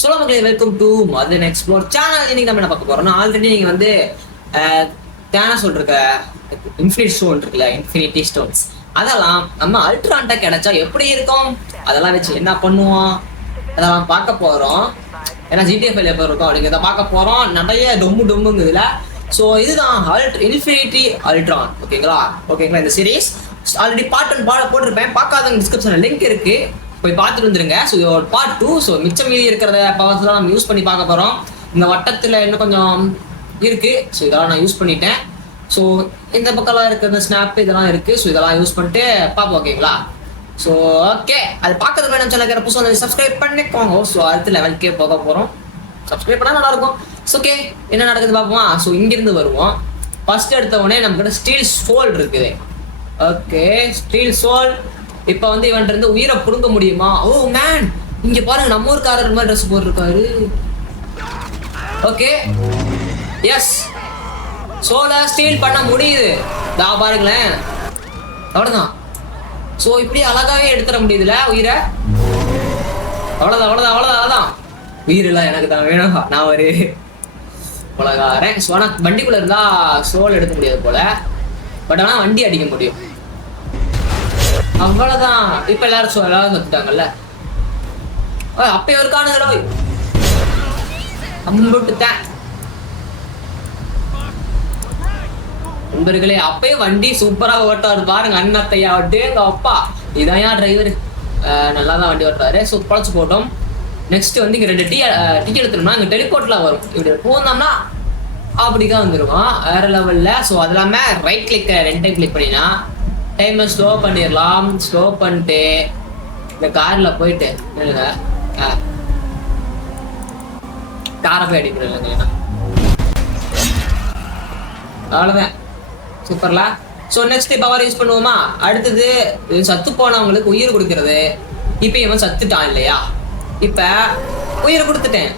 சொல்ல மக்களே, welcome to Madan explore channel. இன்னைக்கு நம்ம என்ன பார்க்க போறோம்னா, ஆல்ரெடி நீங்க வந்து தேனோஸ் இருக்க இன்ஃபினிட்டி ஸ்டோன் இருக்குல்ல, இன்ஃபினிட்டி ஸ்டோன்ஸ், அதெல்லாம் நம்ம அல்ட்ரான்ட்டா கிடைச்சா எப்படி இருக்கும், அதெல்லாம் வச்சு என்ன பண்ணுவோம், அதெல்லாம் பார்க்க போறோம். ஏன்னா ஜிடிஎஃப்ல எப்போ இருக்கும் அப்படிங்கிறத பார்க்க போறோம். நிறைய டொம்புங்குதுல. ஸோ இதுதான் இன்ஃபினிட்டி அல்ட்ரான். ஓகேங்களா. இந்த சீரீஸ் ஆல்ரெடி பார்ட் 1 போட்டிருப்பேன். பார்க்காதவங்க டிஸ்கிரிப்ஷனில் லிங்க் இருக்கு, போய் பார்த்துட்டு வந்துருங்க. ஸோ இது ஒரு பார்ட் 2. ஸோ மிச்சம் மீதி இருக்கிறத பவர்ஸ் தான் நம்ம யூஸ் பண்ணி பார்க்க போகிறோம். இந்த வட்டத்தில் இன்னும் கொஞ்சம் இருக்கு. ஸோ இதெல்லாம் நான் யூஸ் பண்ணிட்டேன். ஸோ இந்த பக்கம்லாம் இருக்கிற இந்த ஸ்னாப் இதெல்லாம் இருக்கு. ஸோ இதெல்லாம் யூஸ் பண்ணிட்டு பார்ப்போம். ஓகேங்களா. ஸோ ஓகே, அது பார்க்கறது வேணும் சேனல் புதுசாக வந்து சப்ஸ்கிரைப் பண்ணிக்கோங்க. ஸோ அடுத்த லெவலுக்கே போக போகிறோம். சப்ஸ்கிரைப் பண்ணால் நல்லா இருக்கும். ஓகே, என்ன நடக்குது பார்ப்போமா. ஸோ இங்கிருந்து வருவோம். ஃபர்ஸ்ட் எடுத்த உடனே நமக்கு ஸ்டீல் சோல் இருக்குது. Okay, steel sole. இப்போ வந்து இவன் இருந்து உயிரை புடுங்க முடியுமா? ஓ மேன், இங்க பாருங்க, நம்ம ஊருக்காரர் மாதிரி ட்ரெஸ் போட்டிருக்காரு. ஓகே, எஸ், சோலை ஸ்டீல் பண்ண முடியுது. தான் பாருங்களேன், அவ்வளோதான். ஸோ இப்படி அழகாவே எடுத்துட முடியுதுல உயிரை. அவ்வளோதான். உயிரெல்லாம் எனக்கு தான் வேணும். நான் ஒரு உலகாரன். ஸோ ஆனால் வண்டிக்குள்ள இருந்தா சோல் எடுக்க முடியாது போல. பட் ஆனால் வண்டி அடிக்க முடியும். அவ்வளவுதான். இப்ப எல்லாரும் கத்துட்டாங்கல்ல. அப்ப இருக்கானுங்களோ அம்புட்டுட்டேன் நண்பர்களே. அப்பயே வண்டி சூப்பரா ஓட்டாரு பாருங்க. அண்ணத்தையா விட்டு எங்க அப்பா இதான் டிரைவர் நல்லா தான் வண்டி ஓட்டுறாரு. ஸோ பழச்சு போட்டோம். நெக்ஸ்ட் வந்து இங்க 2 டிக்கெட் எடுத்துட்டோம்னா இங்க டெலிபோர்ட்லாம் வரும். இப்படி போனோம்னா அப்படிதான் வந்துருவான் வேற லெவல்ல. ஸோ அது இல்லாம ரைட் கிளிக் 2 டைம் கிளிக் பண்ணினா டைமை ஸ்லோ பண்ணிடலாம். ஸ்லோ பண்ணிட்டு இந்த காரில் போயிட்டு காரை போய் அடிக்கிறேன் இல்லைங்க. அவ்வளோதான், சூப்பர்ல. ஸோ நெக்ஸ்ட் பவர் யூஸ் பண்ணுவோமா. அடுத்தது சத்து போனவங்களுக்கு உயிர் கொடுக்கறது. இப்போ இவன் சத்துட்டான் இல்லையா, இப்போ உயிரை கொடுத்துட்டேன்.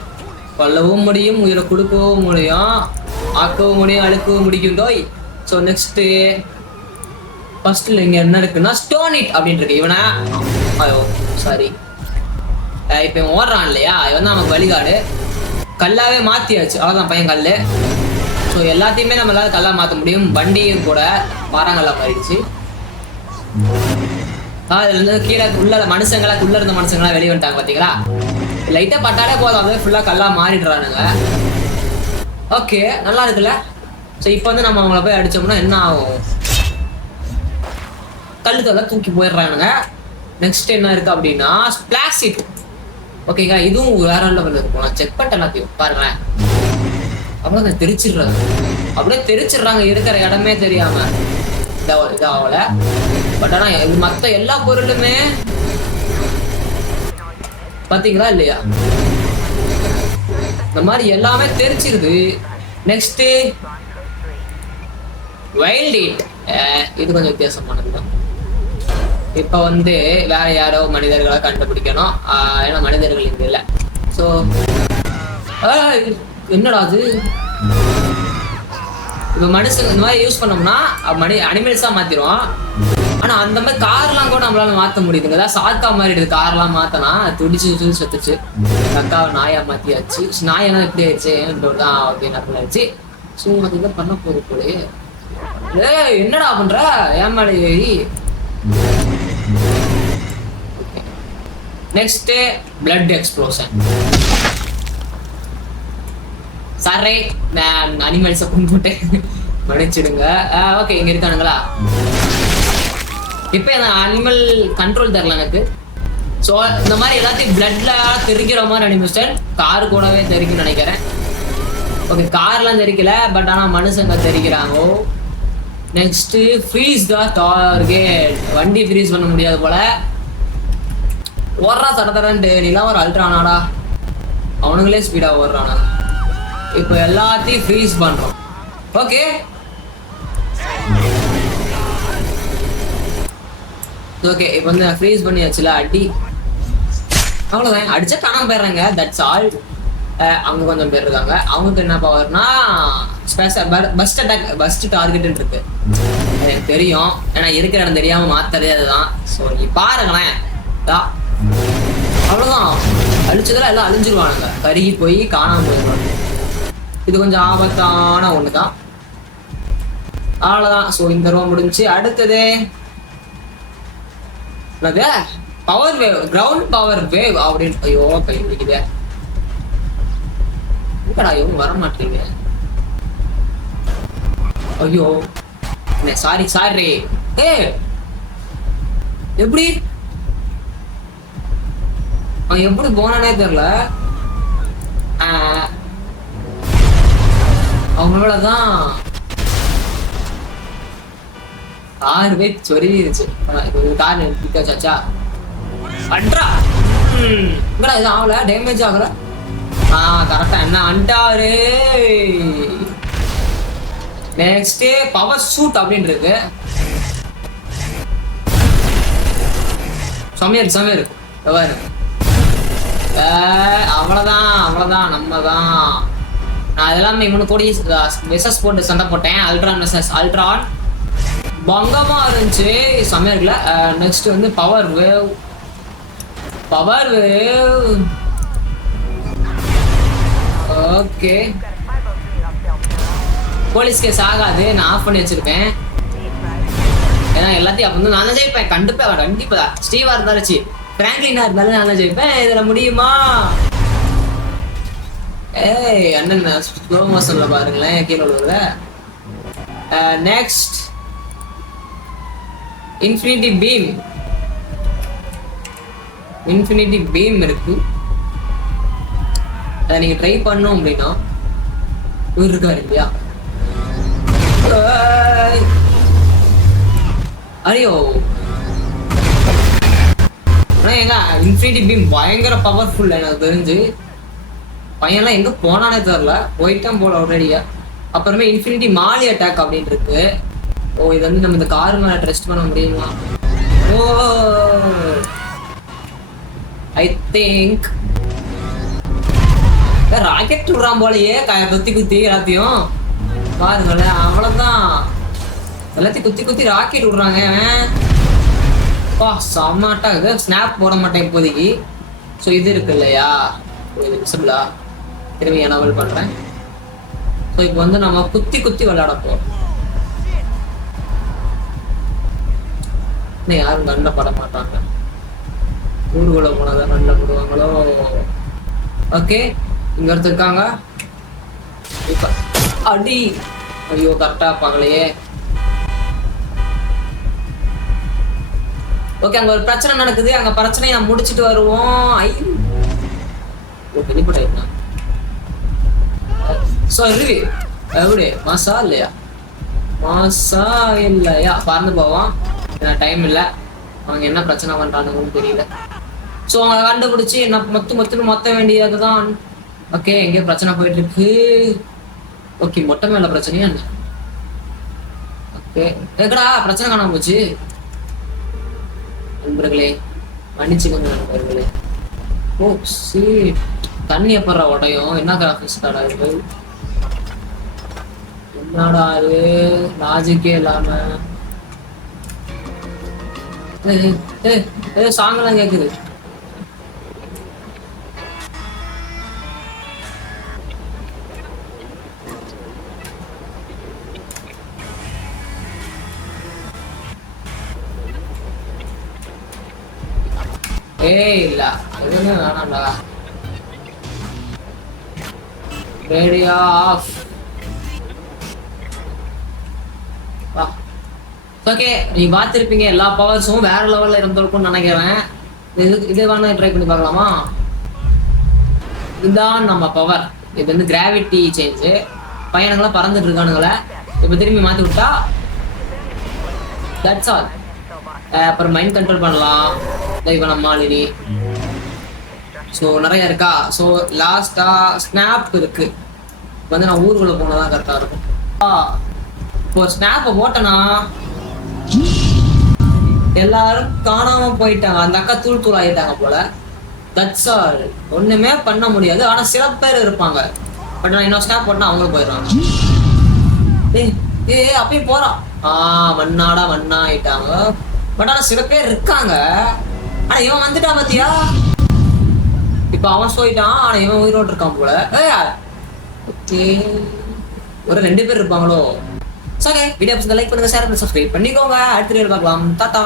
கொல்லவும் முடியும், உயிரை கொடுக்கவும் முடியும், ஆக்கவும் முடியும், அழுக்கவும் முடிக்கும் டோய். ஸோ நெக்ஸ்ட்டு ஃபர்ஸ்ட்ல இங்க என்ன இருக்குன்னா ஸ்டோன் இட் அப்படின்னு இருக்கு. இவனா ஐயோ சாரி, இப்போ இவன் ஓடுறான் இல்லையா, இவன் தான் நமக்கு வழிகாடு. கல்லாவே மாத்தியாச்சு, அவ்வளோதான் பையன் கல்லு. ஸோ எல்லாத்தையுமே நம்மளால கல்லா மாற்ற முடியும். வண்டியும் கூட பாறாங்கல்லா மாறிடுச்சு. அதுல இருந்து கீழே உள்ள மனுஷங்களா இருந்த மனுஷங்களா வெளியே வந்துட்டாங்க பார்த்தீங்களா. லைட்டா பட்டாலே போதும், அப்படியே ஃபுல்லா கல்லா மாறிடுறானுங்க. ஓகே, நல்லா இருக்குல்ல. ஸோ இப்போ வந்து நம்ம அவங்கள போய் அடிச்சோம்னா என்ன ஆகும், கல்லுக்கெல்லாம் தூக்கி போயிடுறானுங்க. நெக்ஸ்ட் என்ன இருக்கு அப்படின்னா ஸ்பிளாஷிட். ஓகேங்களா, இதுவும் வேற லெவலில் இருக்கும். நான் செக் பண்ணிட்டேன் எல்லாத்தையும் பாருங்களேன். அவ்வளோ தெரிச்சிடுறாங்க இருக்கிற இடமே தெரியாம. இதாவல. பட் ஆனா மற்ற எல்லா பொருளுமே பாத்தீங்களா இல்லையா, இந்த மாதிரி எல்லாமே தெரிச்சிருது. Next wild eat. இது கொஞ்சம் வித்தியாசமானதுதான். இப்ப வந்து வேற யாரோ மனிதர்களை கண்டுபிடிக்கணும். ஏன்னா மனிதர்கள் இங்க இல்லை. ஸோ என்னடா அது, இப்ப மனுஷங்க இந்த மாதிரி யூஸ் பண்ணோம்னா அனிமல்ஸா மாத்திரும். ஆனா அந்த மாதிரி கார்லாம் கூட நம்மளால மாத்த முடியுதுங்க. ஏதாவது சாக்கா மாறிடுது கார்லாம் மாத்தனா, துடிச்சு செத்துச்சு. அக்காவை நாயா மாத்தியாச்சு. நாயெல்லாம் எப்படி ஆயிடுச்சு தான் அப்படின்னு ஆயிடுச்சு. ஸோ அது இதை பண்ண போகுது போலே. என்னடா பண்ற ஏமாடி ஏறி. Next blood explosion. சாரி, நான் அனிமல்ஸை போட்டேன், மன்னிச்சிடுங்க. ஓகே, இங்க இருக்கானுங்களா. இப்போ அந்த அனிமல் கண்ட்ரோல் தரல எனக்கு. ஸோ இந்த மாதிரி எல்லாத்தையும் பிளட்ல தெரிக்கிற மாதிரி அனிமேஷன் கார் கூடவே தெரிக்கும்னு நினைக்கிறேன். ஓகே, கார்லாம் தெரிக்கல, பட் ஆனால் மனுஷங்க தெரிக்கிறாங்க. Next freeze the target. வண்டி ஃப்ரீஸ் பண்ண முடியாது போல. ஓடுறா தடத்தடன்ட்டு. நீலாம் ஒரு அல்ட்ரானாடா, அவனுங்களே ஸ்பீடா ஓடுறானா. இப்போ எல்லாத்தையும் ஃப்ரீஸ் பண்றோம். ஓகே, இப்போ வந்து ஃப்ரீஸ் பண்ணியாச்சுல. அடி அவ்வளோதான். அடிச்சா காணாம போயிடுறாங்க. That's all. அவங்க கொஞ்சம் பேர் இருக்காங்க. அவங்களுக்கு என்ன பவர்னா பஸ்ட் டார்கெட் இருக்கு. எனக்கு தெரியும், ஏன்னா இருக்கிற இடம் தெரியாம மாத்தறதே அதுதான். ஸோ நீ பாருங்களேன், அவ்வளோதான். அழிச்சதெல்லாம் எல்லாம் அழிஞ்சிருவானுங்க, கருகி போய் காணாம போயிடுவாங்க. இது கொஞ்சம் ஆபத்தான ஒண்ணுதான். அவ்வளவுதான். ஸோ இந்த ரோ முடிஞ்சு. அடுத்தது என்னது? Power wave, ground power wave அப்படின்னு. ஐயோ கை பிடிக்குதே, எவங்க வர மாட்டீங்க. ஐயோ சாரி சாரி. எப்படி அவன் எப்படி போனானே தெரியல. அவங்களோடதான் 6 பேர் சொருவிருச்சு. கார் நிறுத்திச்சாச்சா? அட்ரா இது ஆகல, டேமேஜ் ஆகல. கரெக்டா என்ன அண்டாரு. நெக்ஸ்ட் பவர் சூட் அப்படின்னு இருக்கு. சமையல் இருக்கு. அவ்வளவுதான் நம்ம தான். நான் அதெல்லாம் இவனு கூட வெசஸ் போட்டு சண்டை போட்டேன். அல்ட்ரான் வெசஸ் அல்ட்ரான் பங்கமா இருந்துச்சு, செம்மையா இருக்குல்ல. நெக்ஸ்ட் வந்து power wave. Okay, police case ஆகாது, நான் ஆஃப் பண்ணி வச்சிருப்பேன். ஏன்னா எல்லாத்தையும் அப்ப வந்து நான் தான் ஜெயிப்பேன். கண்டிப்பா ஸ்டீவா இருந்தாச்சு, பிராங்க்லினா இருந்தாலும் நான் தான் ஜெயிப்பேன். இதுல முடியுமா? அண்ணன் ஸ்லோ மோஷன்ல பாருங்களேன், கீழே விழுவுற. நெக்ஸ்ட் இன்ஃபினிட்டி பீம் இருக்கு. அதை நீங்க ட்ரை பண்ணோம் அப்படின்னா இவர் இருக்காரு இல்லையா, ஐயோ எங்க இன்ஃபினிட்டி பீம் பயங்கர பவர்ஃபுல். எனக்கு தெரிஞ்சு பையன்லாம் எங்க போனானே தெரியல, போயிட்டான் போல ஆல்ரெடியா. அப்புறமே இன்ஃபினிட்டி மாலி அட்டாக் அப்படின்னு இருக்கு. இது வந்து நம்ம இந்த கார் மேல ட்ரெஸ்ட் பண்ண முடியுமா? ஐ திங்க் ராக்கெட் விடுறான் போலயே, குத்தி எல்லாத்தையும் பாருங்களேன். அவ்வளவுதான், எல்லாத்தையும் குத்தி ராக்கெட் விடுறாங்க. செம்மாட்டா இருக்குது. ஸ்னாப் போட மாட்டேன் இப்போதைக்கு. ஸோ இது இருக்கு இல்லையா, இது விசிபிளா திரும்பி எனவல் பண்றேன். ஸோ இப்போ வந்து நம்ம குத்தி விளையாட போறோம். யாரும் கண்ட பட மாட்டாங்க, ஊருக்குள்ள போனதான் கண்ட போடுவாங்களோ. ஓகே, இங்க ஒருத்தர் இருக்காங்க. இப்ப அடி, ஐயோ கரெக்டா பார்க்கலையே. ஓகே, அங்க ஒரு பிரச்சனை நடக்குது, அங்க பிரச்சனையை நான் முடிச்சுட்டு வருவோம். எப்படி மாசா இல்லையா பறந்து போவோம். டைம் இல்லை, அவங்க என்ன பிரச்சனை பண்றானுங்கன்னு தெரியல. ஸோ அவங்க கண்டுபிடிச்சி என்ன மொத்த வேண்டியதுதான். ஓகே, எங்கேயோ பிரச்சனை போயிட்டு இருக்கு. ஓகே, மொட்டை மேல பிரச்சனையா என்ன? ஓகே, எங்கடா பிரச்சனை காணாம போச்சு? நண்பர்களே மன்னிச்சுக்கோங்க நண்பர்களே. ஓ சீட், தண்ணி எப்பறா உடையும்? என்ன கிராஃபிக்ஸ் தாடா இது? என்னடா இது லாஜிக்கே இல்லாம. சாங் எல்லாம் கேக்குது. இல்ல எதுவுமே வேணாம்டா. Radio of. ஓகே, நீ பார்த்துருப்பீங்க எல்லா பவர்ஸும் வேற லெவல்ல இருந்திருக்கும்னு நினைக்கிறேன். இது வேணா ட்ரை பண்ணி பார்க்கலாமா? இதுதான் நம்ம பவர். இது வந்து கிராவிட்டி சேஞ்சு. பையனுங்களாம் பறந்துட்டு இருக்கானுங்களே, இப்போ திரும்பி மாற்றி விட்டா தட்ஸ் ஆல். அப்புறம் மைண்ட் கண்ட்ரோல் பண்ணலாம். இப்போ நம்ம மாலினி. ஸோ நிறைய இருக்கா. ஸோ லாஸ்டா ஸ்னாப் இருக்கு. இப்போ வந்து நான் ஊருக்குள்ள போனதான் கரெக்டாக இருக்கும். இப்போ ஸ்னாப்பை போட்டேன்னா எல்லாரும் காணாம போயிட்டாங்க. அந்த அக்கா தூள் ஆயிட்டாங்க போல. That's all. ஒண்ணுமே பண்ண முடியாது. ஆனா சில பேர் இருப்பாங்க. பட் நான் இன்னொரு ஸ்னாப் போட்டா அவங்களும் போயிடுறாங்க. அப்பயும் போறான். மண்ணா ஆயிட்டாங்க. பட் ஆனா சில பேர் இருக்காங்க. ஆனா இவன் வந்துட்டான் பாத்தியா? இப்போ அவன் போயிட்டான், ஆனா இவன் உயிரோடு இருக்கான் போல. ஓகே, ஒரு 2 பேர் இருப்பாங்களோ. ஓகே, வீடியோ லைக் பண்ணுங்க, ஷேர் பண்ணுங்க, சப்ஸ்கிரைப் பண்ணிக்கோங்க. அடுத்த வீடியோ பார்க்கலாம். டாடா.